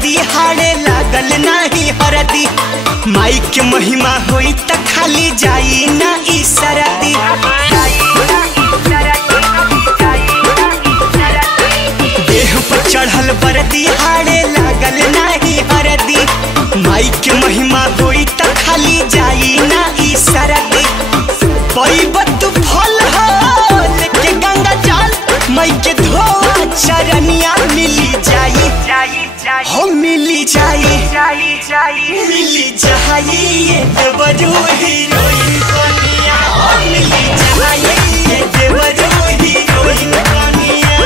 बरदी हाड़े लागल नाही हरदी। माई के महिमा होई त खाली जाई ना ई सरदी। देह पर चढ़ल बरदी हाड़े लागल नाही हरदी। माई के महिमा होई त खाली जाई ना ई सरदी। पैबत फल हो लेके गंगा जल माई के धोआ चरनिया मिली जाई हो मिली जाई मिली जाई ये देवरू हीरोइन कनिया हो मिली जाई ये देवरू हीरोइन कनिया।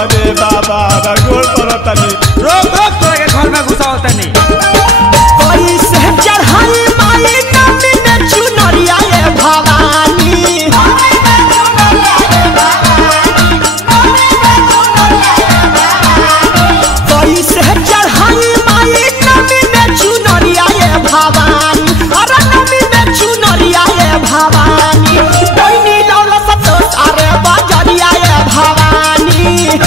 अरे बाबा गोल पर तनी रोक रोक तोरे के घर में घुसाओ तनी कोई से चढ़ाई माई नमी में चुनरिया ये भवानी कोई से चढ़ाई माई नमी में चुनरिया ये भवानी अरे नमी में चुनरिया ये भवानी कोई नी लौला सब तो सारे बाजरिया ये भवानी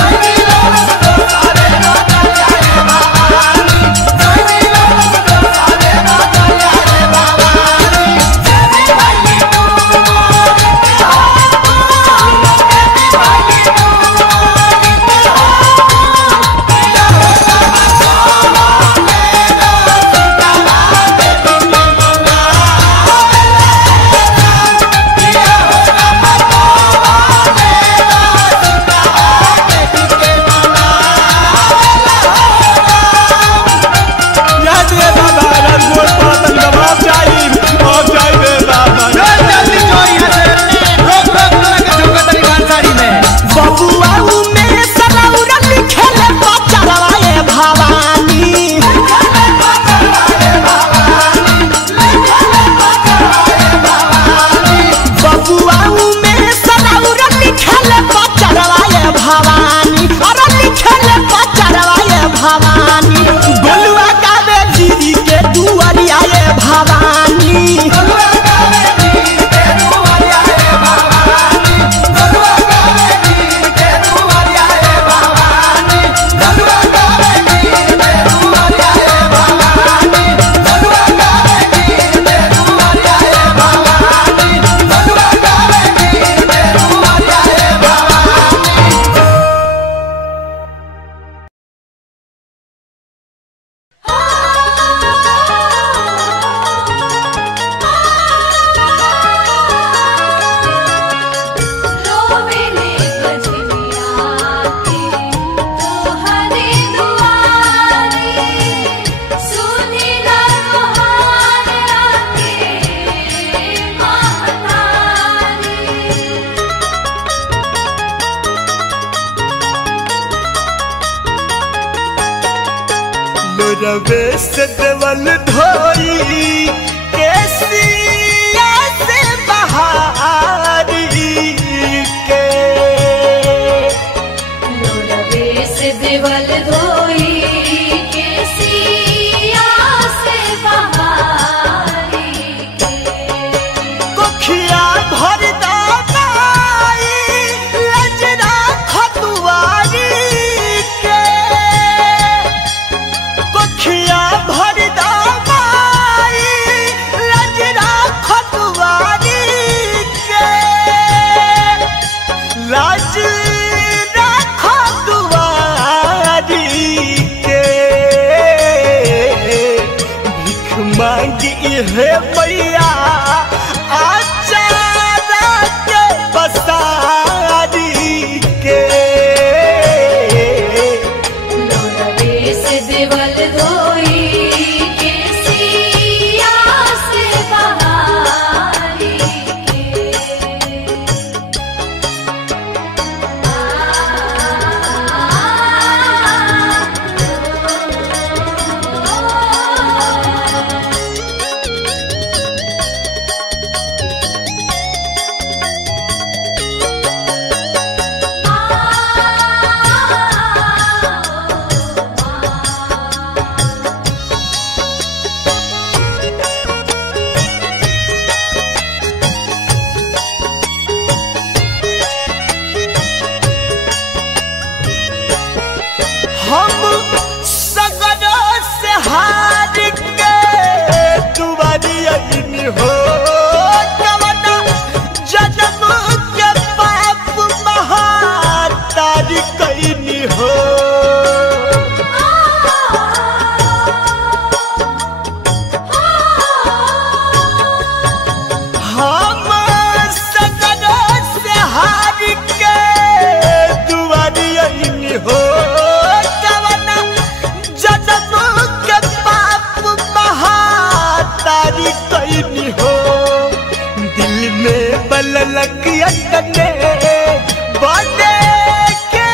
रवे से देवल धोई केसिया से बहारी के रवे से देवल धोई केसिया से बहारी के कोखिया भर दाई लजरा खतुआरी के कोखिया भर दाई लजरा खतुआरी के लाज राखो दुआरी के भीख मांगी है मैया आचारा के बसारी के रवे से देवल धोई केसिया से बहारी के हम सगरो से हार के दुआरी अइनी हो कवना जन्म के पाप महातारी कइनी हो हम सगरो से हार के दुआरी अइनी हो कवना जन्म के पाप महातारी कइनी हो दिल में बललक अटने बने के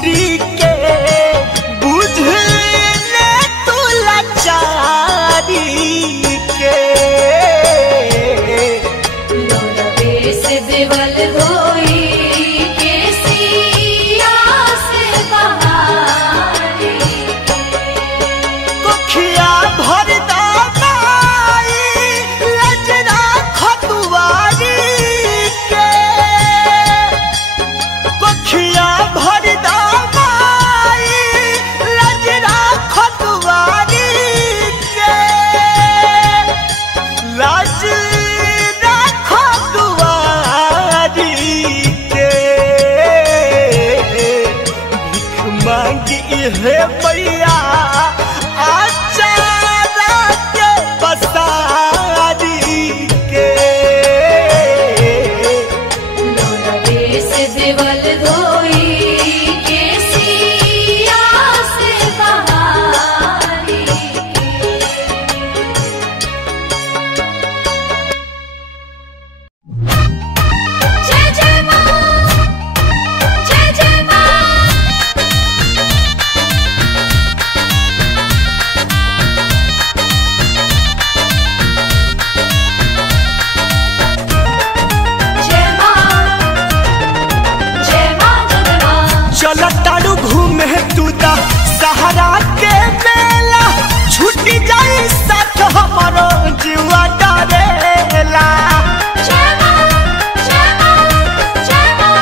मजबूरी के बुझ ले तू लाचारी के लोरवे से देवल धोई के सिया से बहारी कोखिया भर दाई लजरा खतुआरी के कोखिया भर दाई लजरा खतुआरी के लजरा खतुआरी के भिख मांगी है मैया आचारा के बसारी के लोरवे से देवल धोई के सिया से बहारी जय जय मां जय जय मां जय मां जय मां जय मां चल तारू घूमे तू दा सहारा के मेला छूटी जाई साथ हमारो जीवा डरेला जय मां जय मां जय मां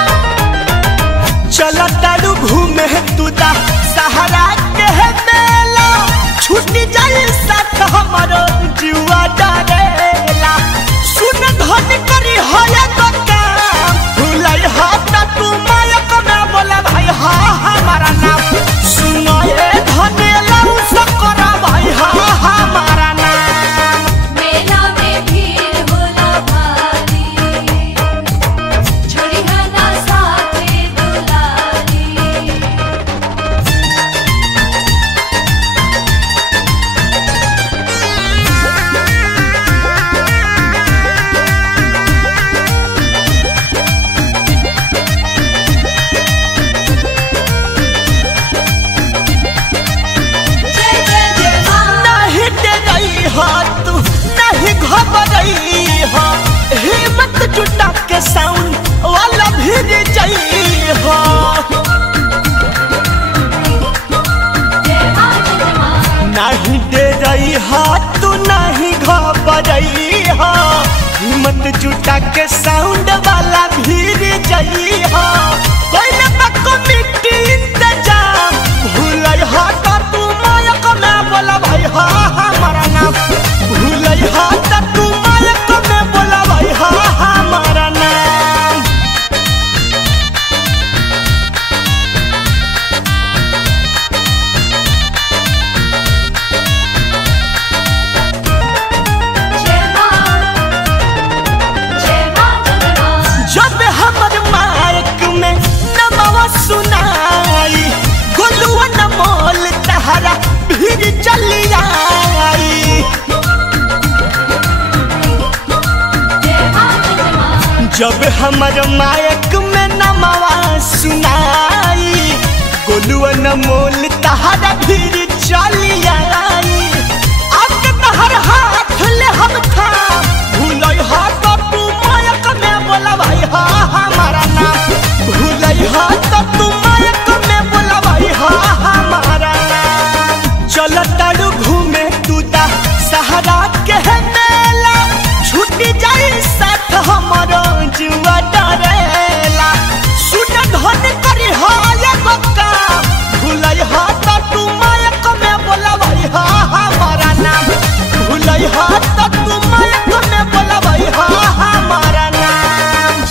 चल तारू घूमे तू दा सहारा के मेला छूटी जाई साथ हमारो जीवा डरेला सुन धन करी होया तो काम भूलाई हाथ तू मायक में बोला भाई हा हमारा नाम सुनो ये धने लाऊ सकरा भाई हा हमारा नाम मेला में भीड़ होला भारी छोड़ी ना साथे दुलारी जय जय जय मां नहीं डरई हो तू नहीं घबरई हो हिम्मत जुटा के साउंड वाला भीड़ जई हो जय मां जय मां नहीं डरई हो तू नहीं घबरई हो हिम्मत जुटा के साउंड वाला भीड़ जई हो कोई न कमिटी इंतजाम भूलई हो तो तू मायक में बोला भाई हा हमारा नाम भूलई हो तो तू मायक में बोला भाई हा हमारा नाम जय मां जय मां जय मां जब हमर मायक में नमवा सुनाई गोलुआ न मोल तहरा भीड़ चली आई जय मां जय मां जब हमर मायक में नमवा सुनाई गोलुआ न मोल तहरा भीड़ चली आई आके तहर हाथ ले हम था भूलई हा तो तू मायक में बोला भाई हा हमारा नाम भूलई हा तो तू मायक में बोला भाई हा हमारा नाम चल तारू घूमे तू दा सहारा के मेला छूटी जाई साथ हमारो जीवा डरेला सुन धन करी हो या बक्का भूलई हा तो तू मायक में बोला भाई हा हमारा नाम भूलई हा तो तू मायक में बोला भाई हा हमारा नाम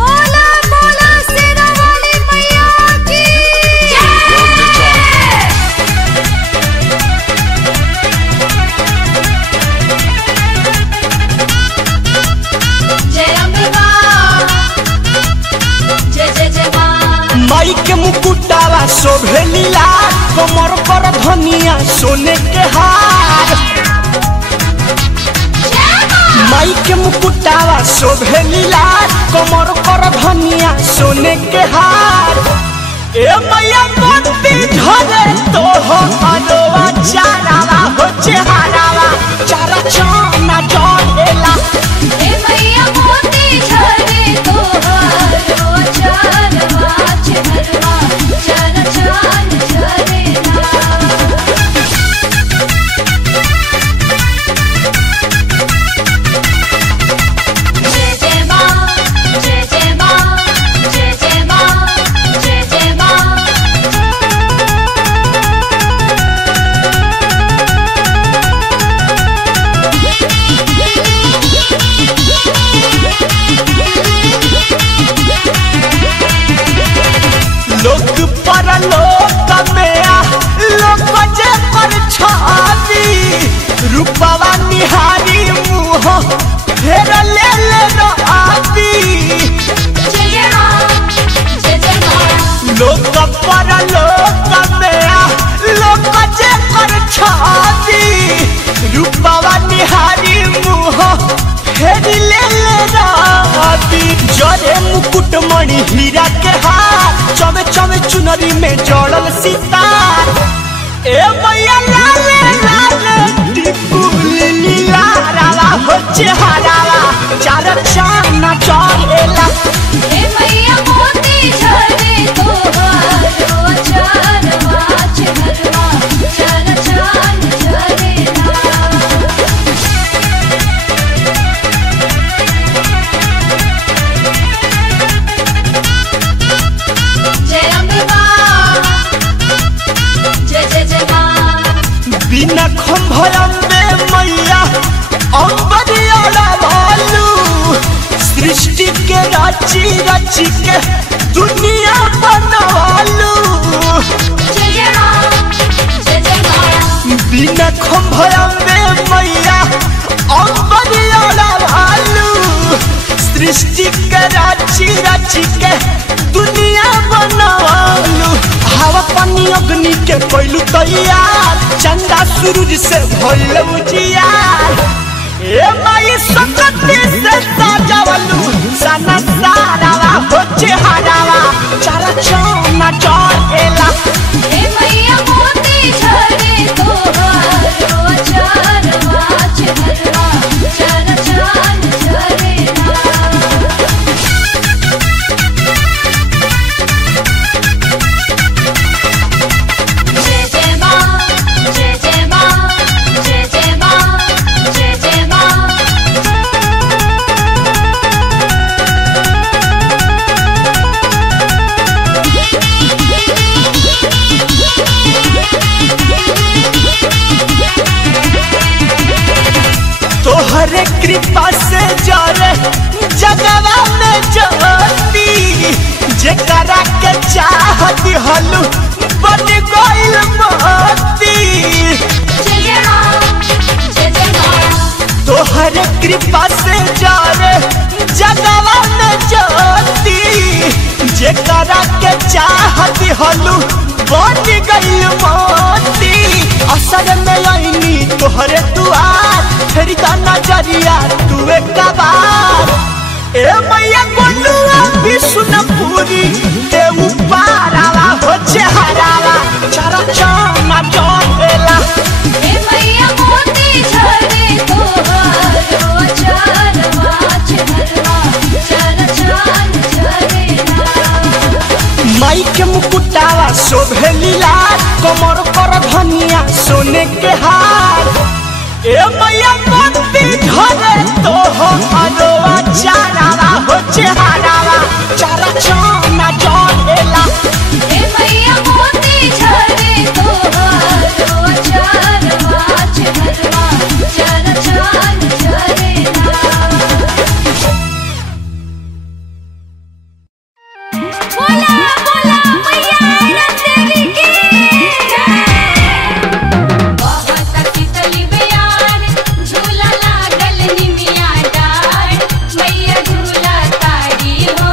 बोला बोला सेना वाली मैया की जय अम्बे मां जय जय जय मां माई के मुकुटावा शोभे लीला कमर पर धनिया सोने के हार माई के मुकुटावा शोभे लीला कमर कर धनिया सोने के हार ए मैया मोती झरे तो हो अनवा चारावा हो चेहरावा चारा चाना जड़ेला ए मैया मोती झरे तो हो चारवा चेहरवा चारा चान झरेला लोक पर लोक मेरा लोक जे पर छाती रूपवा निहारी मुँह फेर ले लो आती लोक पर लोक मेरा लोक जे पर छाती रूपवा निहारी मुँह फेर ले लो आती जरे मुकुट मणि हीरा के हार चमे चमे चुनरी में जड़ल सितार ए मैया लाले लाले टिकुली लीला रावा हो चेहरावा चार चाना चढ़ेला ए मैया मोती झरे तो हो चारवा चेहरवा चारा चान झरेला बिना खंभरम्बे मैया अम्बरियाला भालू सृष्टि के रची रची के दुनिया बनवालू बिना खंभरम्बे मैया अम्बरियाला भालू सृष्टि के रची रची के दुनिया बनवालू हवा पानी अग्नि के कोइलू तैयार चंदा सूरज से भइल उजियार ए माई सकती से सजावलू सना सारावा हो चेहरावा चारा चाना चढ़ेला ए मैया मोती झरे तो हो चारवा चेहरवा चारा चान झरेला तोहरे कृपा से जरे जगवा में ज्योति जेकरा के चाहत हलू बन गइल मोती तोहरे कृपा से जरे जगवा में ज्योति जेकरा के चाहत हलू बन गइल मोती असर में आईनी तोहरे दुआर फेरी का नजरिया तू एक बार ए मैया गोलुआ विष्णुपुरी ते उपारावा हो चेहरावा चारा चाना चढ़ेला ए मैया मोती झरे तो हो चारवा चेहरवा चारा चान झरेला माई के मुकुटावा शोभे लीला कमर कर धनिया सोने के हार ए मैया मोती झरे तो हो अनवा चारावा हो चेहरावा चारा चाना चढ़ेला ए मैया मोती झरे तो हो चारवा चेहरवा चारा चान झरेला बोला बोला मैया देवी की बहुत शीतली बयान झूला लागल निमिया डार मैया झूला तारी हो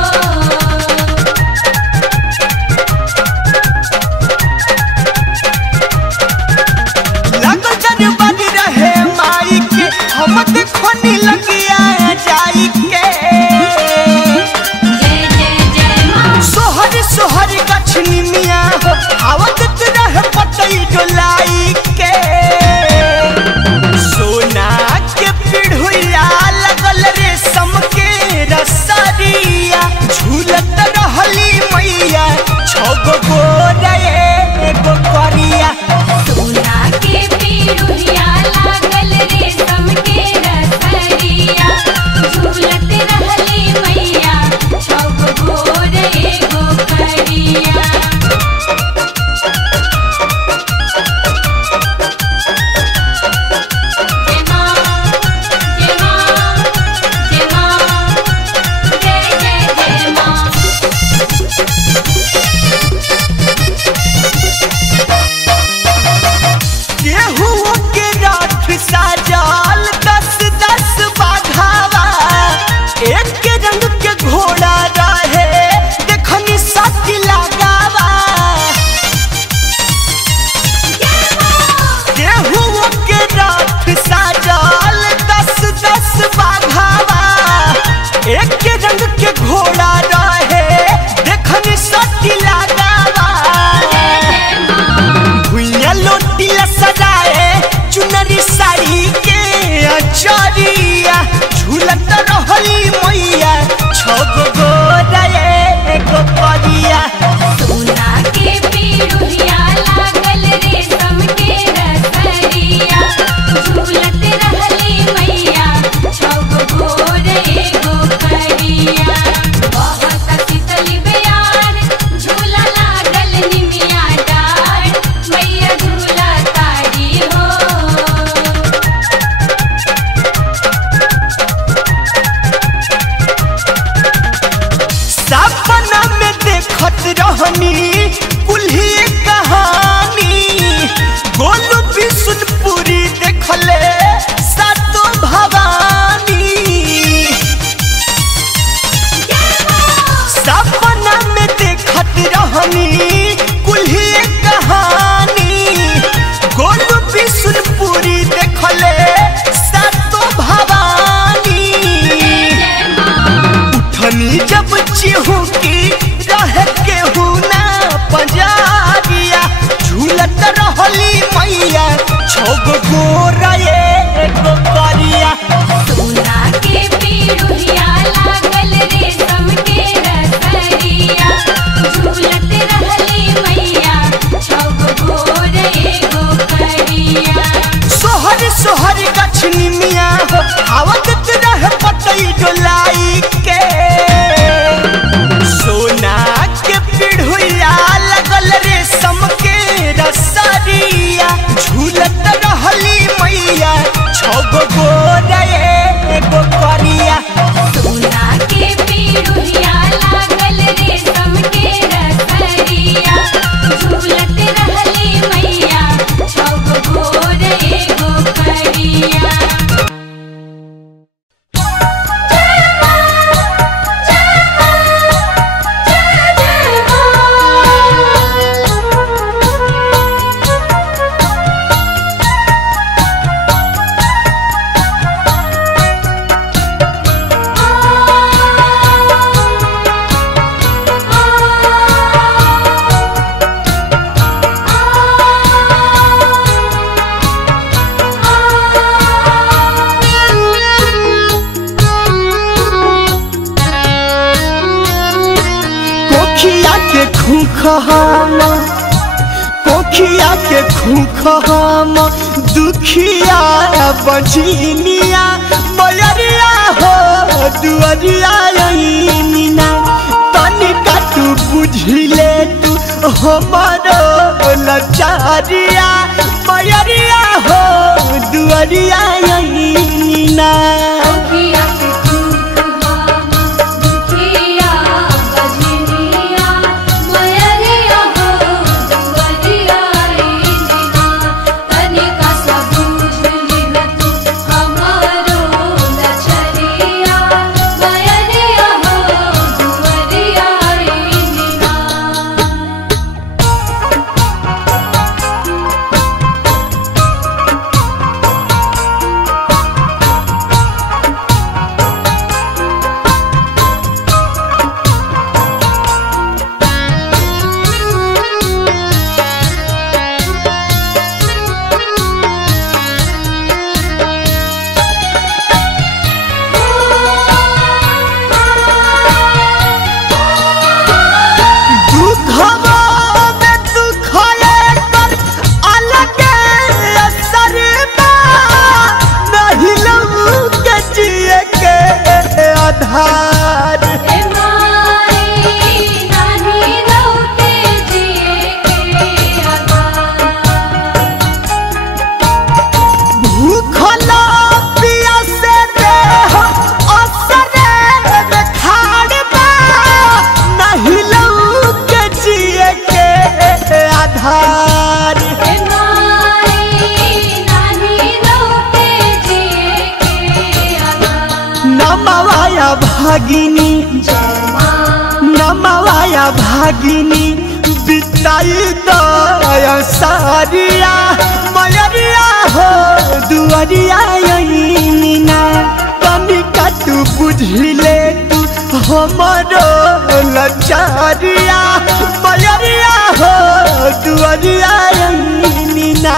एगो गोरा एगो करिया। सोना के पीड़ुहिया लागल रेशम के रसरिया, झूलत रहली मैया छगो गोर एगो करिया। कोखिया के खूखम दुखिया बझिनिया मयरिया हो दुअरिया नीना तनिका तू बुझिले तू हमारो लचारिया मयरिया हो दुअरिया नीना। भागिनी नमवाया भागिनी बिताई दया सारिया मयरिया हो दुअरिया नीना तनिका तू बुझिले तू हमारो लचारिया मयरिया हो दुअरिया नीना।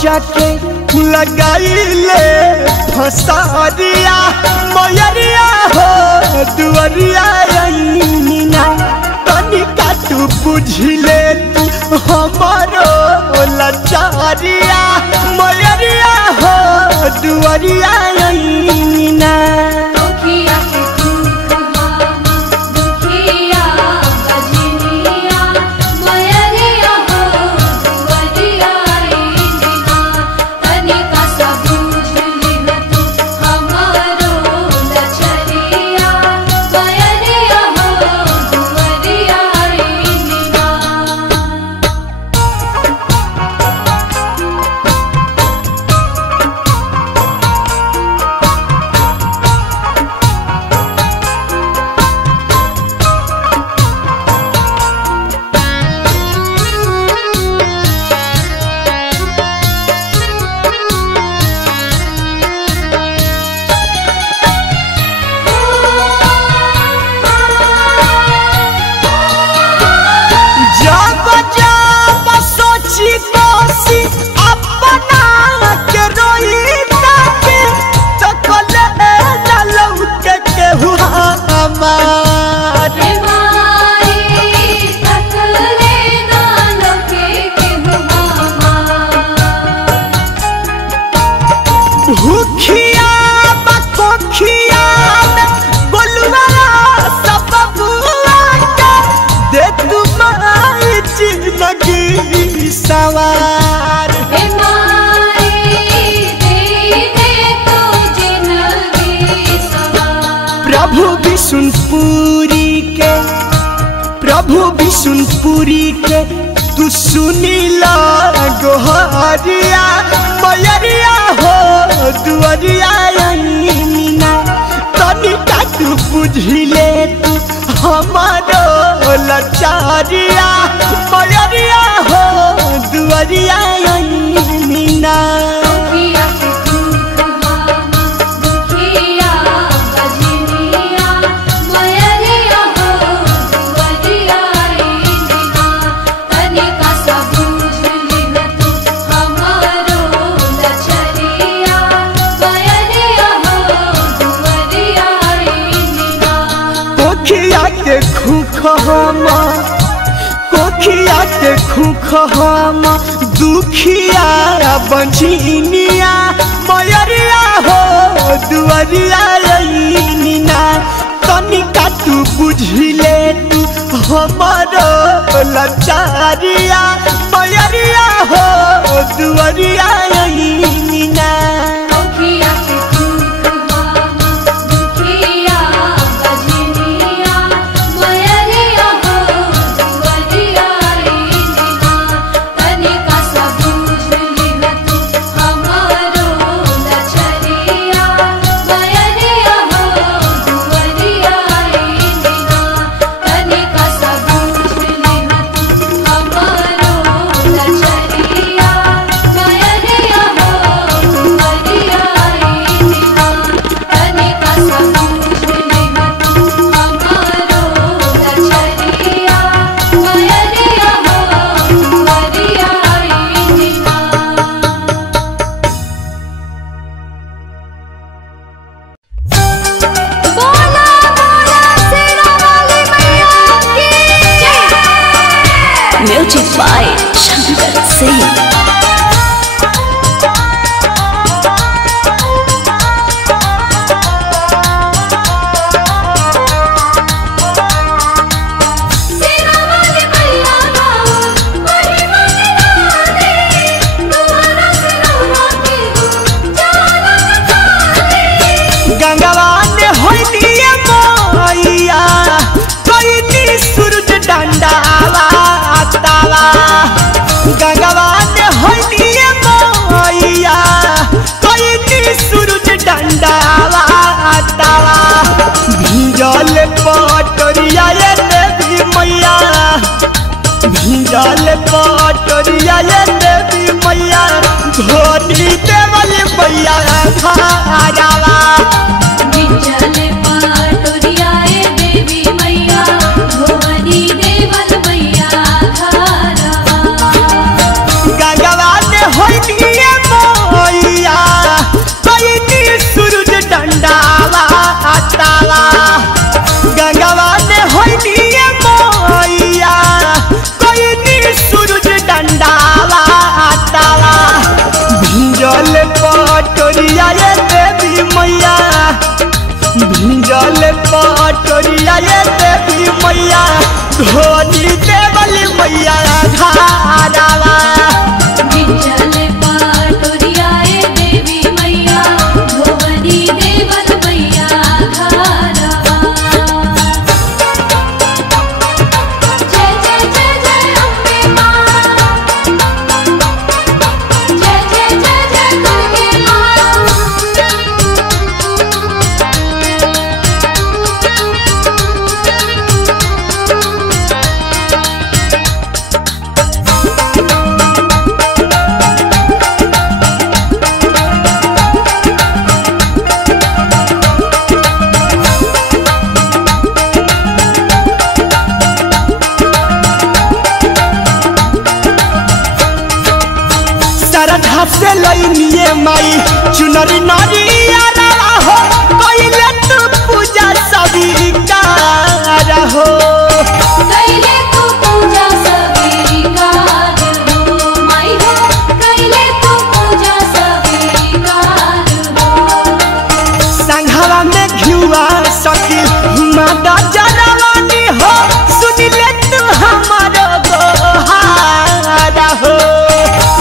चके लगाइले फसारिया मयरिया हो दुअरिया नीना तनिका तू बुझिले तू हमारो लचारिया मयरिया हो दुअरिया नीना। प्रभु विष्णुपुरी के तू सुनीला गोहरिया मयरिया हो दुआरिया मीना तनिका तू बुझिले तू हमारो लचारिया मयरिया हो दुआरिया मीना कोखिया के खूखम दुखिया बंझिनिया मयरिया हो दुआरिया मीना तनिका तू बुझिले तू हमारो लचारिया मयरिया हो दुआरिया Meena Music by Shankar Singh. भिंजल पटरिया देवी मैया भिंजल पटरिया देवी मैया धोनी देवल मैया धारावा भिंजल पटरिया देवी मैया धोनी देवल मैया धारावा गंगवा ने होइनिए मैया कइनी सूरज डंडावा आतावा गंगवा ने होइनिए मैया कइनी सूरज डंडावा आतावा भिंजल पटरिया देवी मैया भिंजल पटरिया देवी मैया धोनी देवल मैया धारावा भिंजल पटरिया देवी मैया धोनी देवल मैया धारावा जय जय जय जय अम्बे मां जय जय जय जय दुर्गे मां सरधा से लइनिए माई चुनरी नरिया हो कइले तू पूजा सभी का हो कैले तू पूजा सभी कार हो माई हो कैले तू पूजा सभी कार हो संघवा में घिउआ सखी माता जनवानी हो सुनिले तू हमारो गोहारा हो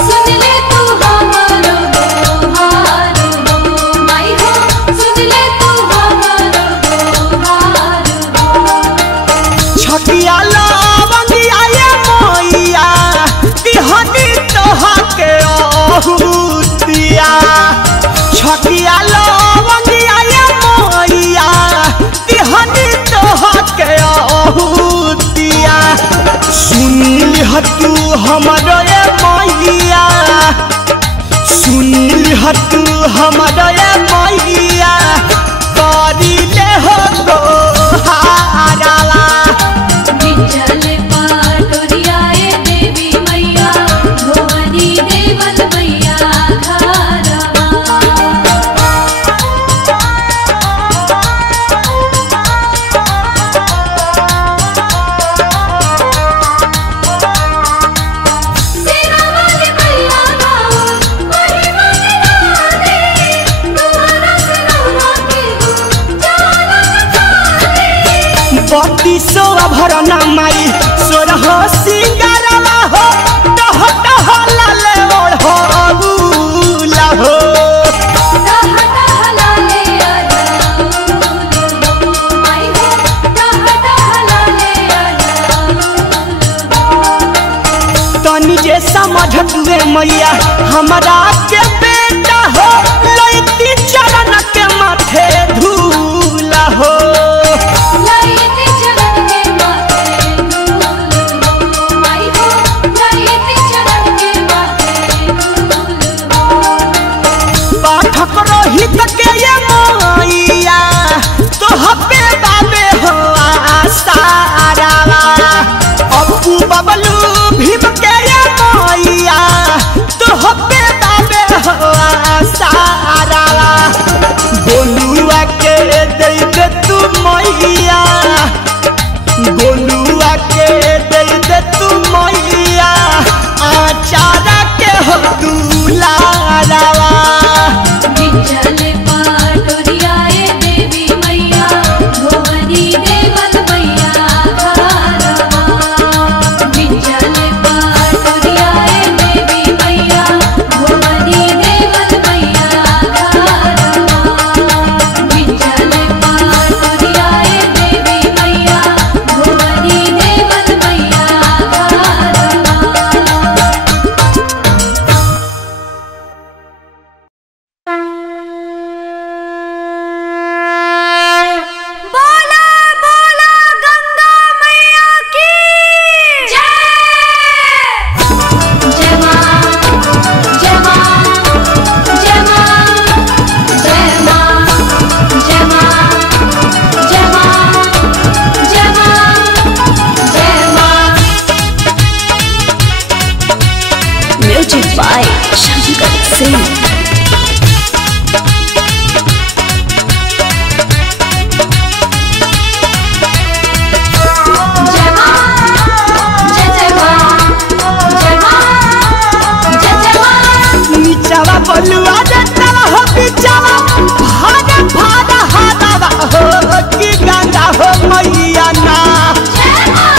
सुन ले तू हमारो गोहार हो माई हो सुन ले तू हमारो गोहार हो तू हमारा ये मैया, सुनी तू हमारा ये मैया, करी ले हो तो हारावा। विंझल पाटोरिया ए देवी मैया, भवानी देवल मैया घरवा। सेना वाली मैया गाओ, महिमा निराले, तुम्हारा सिरौना के जाला काले। 32 आभरण माई 16 सिंगारवा हो, टह टह लाले ओढ़ौला हो। टह टह लाले आजाऊ, माई हो, टह टह लाले आजाऊ। तनी जे समझ तुए मैया हमारा के बेटा हो, लैती चरण के माथे धूला हो। लईते चरण के माथे धूल हो, माई हो, लईते चरण के माथे धूल हो। पाठक रोहित के ये मैया तो हबे बाबे हो आसारावा। अप्पू बबलू भीम के ये मैया तो हबे बाबे हो आसारावा। गोलुआ के दे दे तू मैया, गोलुआ के दे दे तू मैया, आचारा के हो दुलारावा। विंझल पाटोरिया ए देवी मैया, भवानी देवल मैया घरवा। विंझल पाटोरिया ए देवी मैया, भवानी देवल मैया घरवा। विंझल पाटोरिया ए देवी मैया, भवानी देवल मैया घरवा। बोला बोला गंगा मैया की जय। जय मां, जय मां, जय मां, जय मां, जय मां, जय मां, जय मां, जय मां। Music by Shankar Singh. जय मां, जय जय मां, जय मां, जय जय मां। नीचावा बलुआ जटावा हो बिचावा, भागा भागा हादावा हो कि गंगा हो मैया ना। जय मां,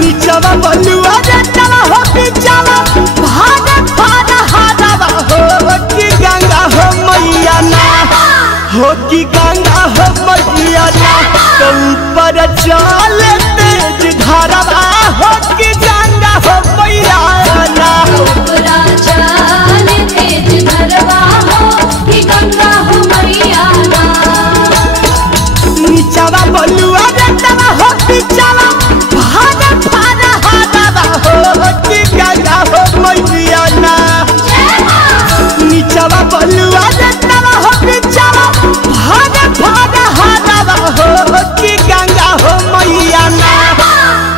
नीचावा बलुआ जटावा हो बिचावा, भागा भागा हादावा हो कि गंगा हो मैया ना। हो कि गंगा हो मैया ना, तो ऊपर चल तेज धारावा हो कि गंगा हो मैया ना। ऊपरा चल तेज धरवा हो कि गंगा हो मैया ना। नीचावा बलुआ जटावा हो बिचावा, भागा भागा हादावा हो कि गंगा हो मैया ना। जय मां, नीचावा बलुआ जटावा हो बिचावा, भागा भागा हादावा हो कि गंगा हो मैया ना।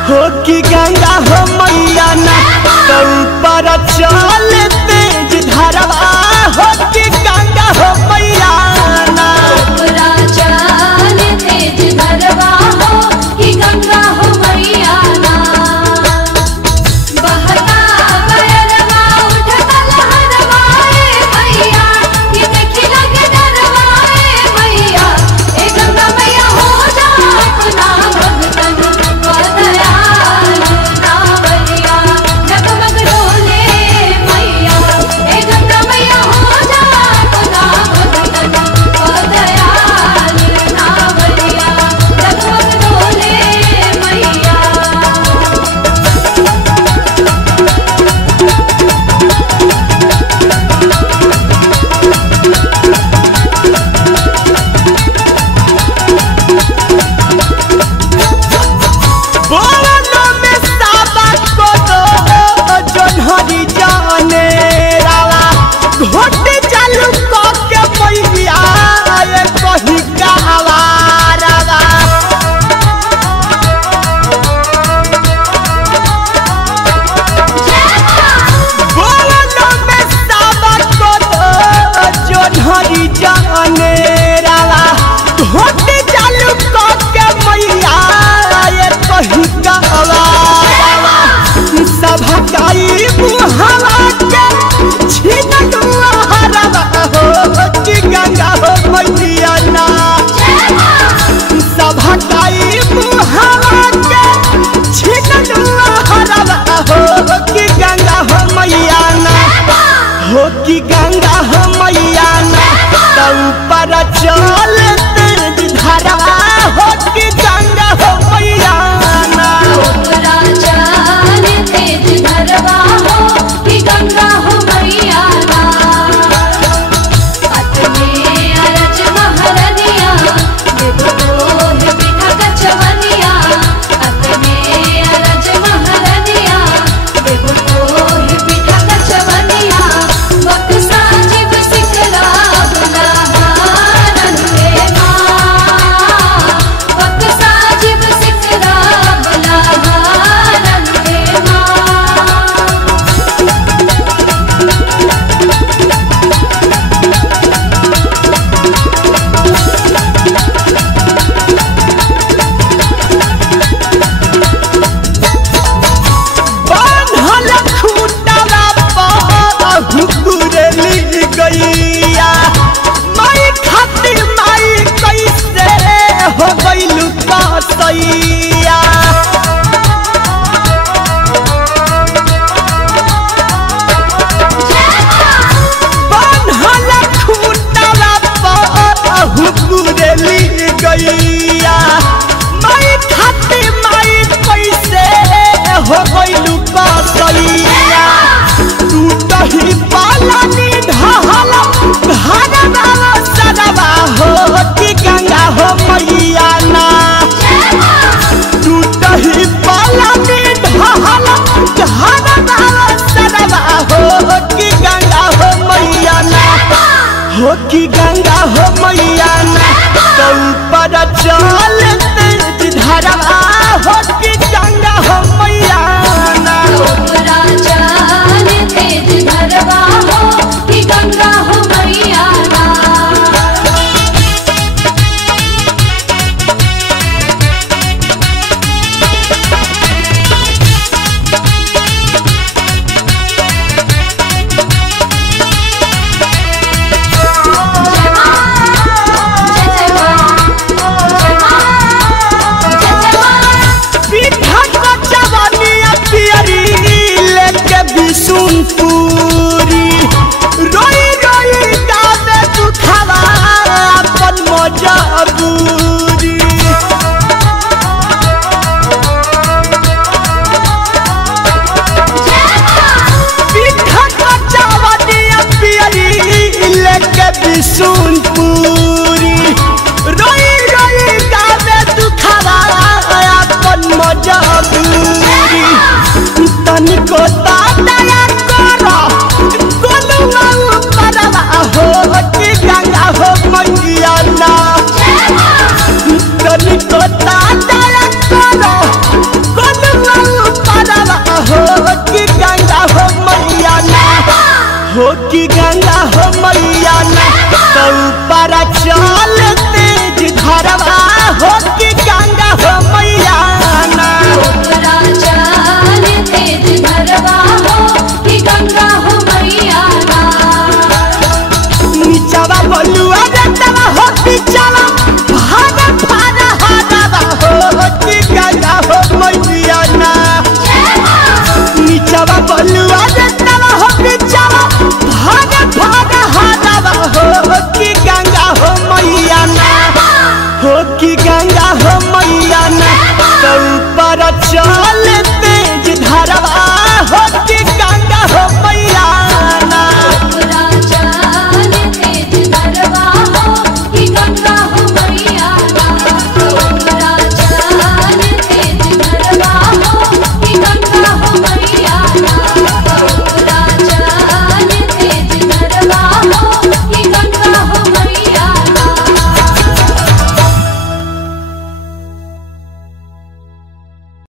हो कि गंगा हो मैया ना तो ऊपर चल तेज धारवा हो कि गंगा हो मैया ना ऊपरा चल तेज धरवा हो कि गंगा हो मैया ना अतने अरज महरनिया देखो तोहे बिठा कचवनिया अतने अरज महरनिया देखो तोहे बिठा कचवनिया वक्त साजिब सिकला बुलाहारन रे माँ वक्त साजिब सिकला बुलाहारन रे माँ बान्हल खूंटवा पर हुकुरली गैया माई खातिर माई कैसे हो गइलु कसैया बान्हल खूंटवा पर हुकुरली गैया माई खातिर माई कैसे हो गइलु कसैया टूटही पालनी ढहल घरवा सरवा हो कि गंगा हो मैया ना टूटही पालनी ढहल घरवा सरवा हो कि गंगा हो मैया ना हो कि गंगा हो मैया ना तो ऊपर चल तेज धारवा हो कि गंगा हो मैया ना ऊपरा चल तेज धरवा हो कि गंगा हो मैया ना पीठा कचवनिया पियरी लेके बिसुनपुरी रोई रोई गावे दुखवा अपन मजबूरी पीठा कचवनिया पियरी लेके बिसुनपुरी रोई रोई गावे दुखवा अपन मजबूरी तनिको दया कर कोनुआ परवा हो कि गंगा हो मैया ना तनिको दया कर कोनुआ परवा हो कि गंगा हो मैया ना हो कि गंगा हो मैया ना तो ऊपर चल तेज धरवा हो कि गंगा